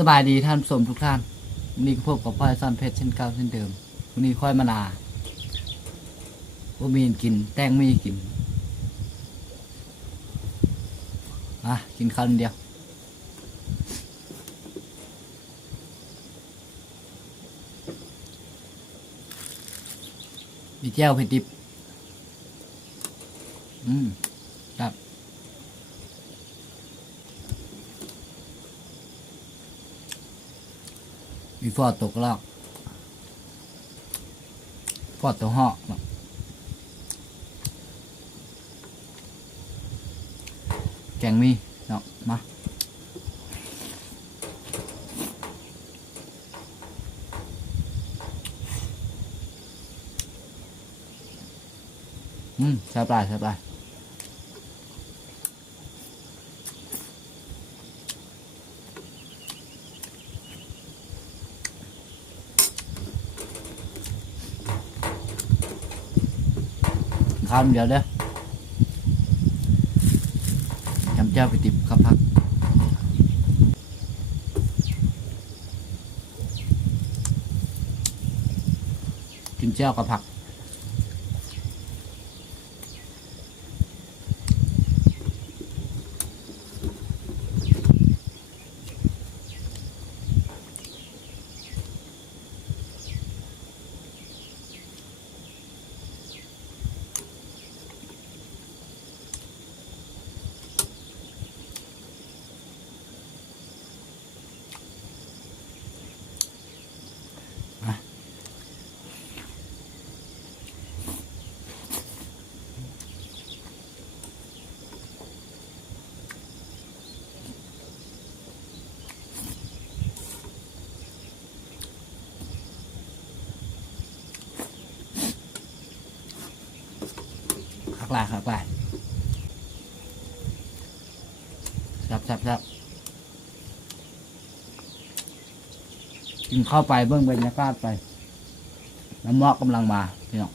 สบายดีท่านผู้ชมทุกท่านวันนี้พบกับพ่อยซ่อนเพชรเช่นเก่าเช่นเดิมวันนี้ค่อยมานาว่ามีกินแตงมีกินกินข้าวเดียวมีแก้วเผ็ดดิบครับมีฟอดตกลอกฟอดตัวห่อแกงมีเนาะมาใช่ปลายข้าวเดียวเด้อจำเจ้าไปติบข้าวผักกินเจ้ากับผักหักลายครับกินเข้าไปเบื้องบรรยากาศไปน้ำมอกกำลังมาพี่น้อง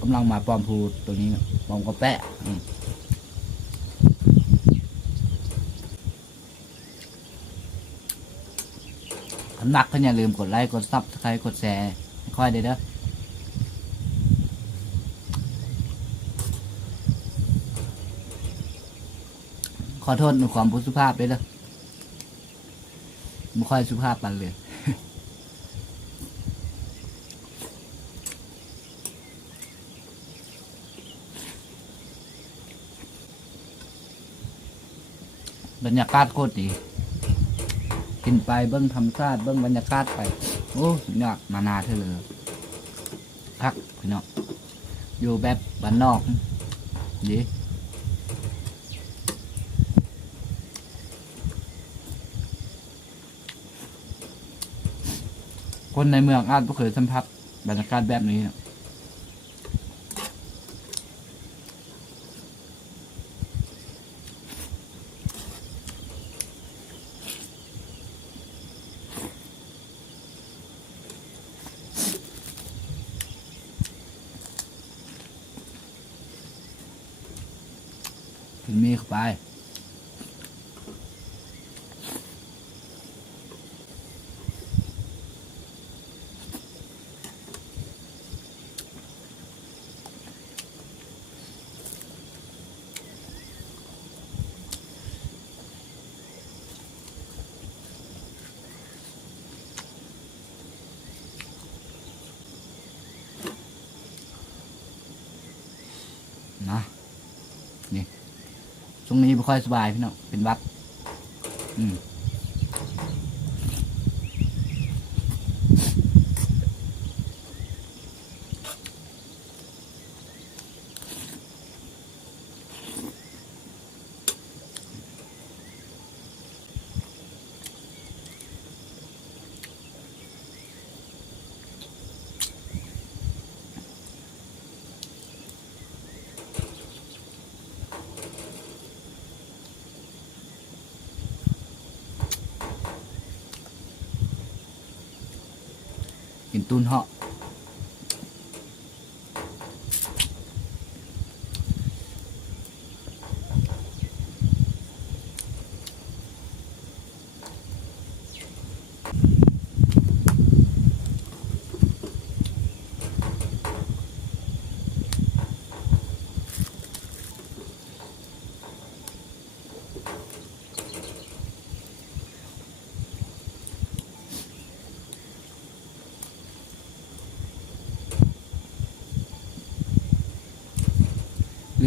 กำลังมาปอมพูตัวนี้ปอมกระแปะหนักก็อย่าลืมกดไลค์กดซับสไครต์กดแชร์ค่อยเด้อขอโทษในความผู้สุภาพด้วยนะไม่ค่อยสุภาพปันเลยบรรยากาศโคตรดีกินไปเบิ้งธรรมชาติเบิ้งบรรยากาศไปโอ้สุดยอดมานาเธอเลยพักพี่น้องอยู่แบบบ้านนอกดีคนในเมืองอาจไม่เคยสัมผัสบรรยากาศแบบนี้ถึงมีเข้าไปนะนี่ช่วงนี้ไม่ค่อยสบายพี่น้องเป็นวัดกินตุนเหาะ อ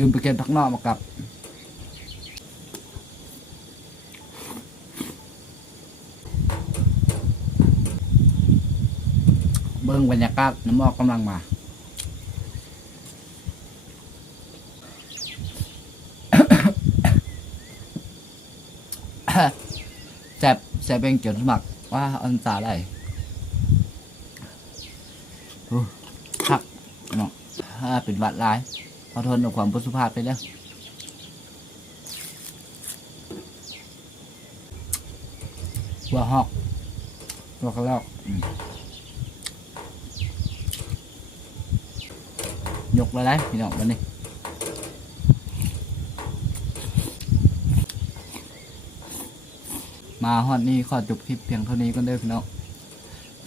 ลืมไปเก็บผักนอกมากับเบิ้งบรรยากาศน้ำมอกกำลังมา แซ่บเองจนสมักว่าอันตาได้พักเนาะถ้าเป็นวัดร้ายพอทนกับความพุทธภาพไปแล้วหัวหอกหัวกระลอกยกแล้วได้พี่น้องวันนี้มาฮอดนี้ขอจบคลิปเพียงเท่านี้ก็เด้อพี่น้อง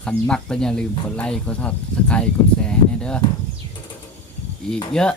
คันมักก็อย่าลืมกดไลค์กดซับสไครต์กดแชร์ให้เด้ออีกเยอะ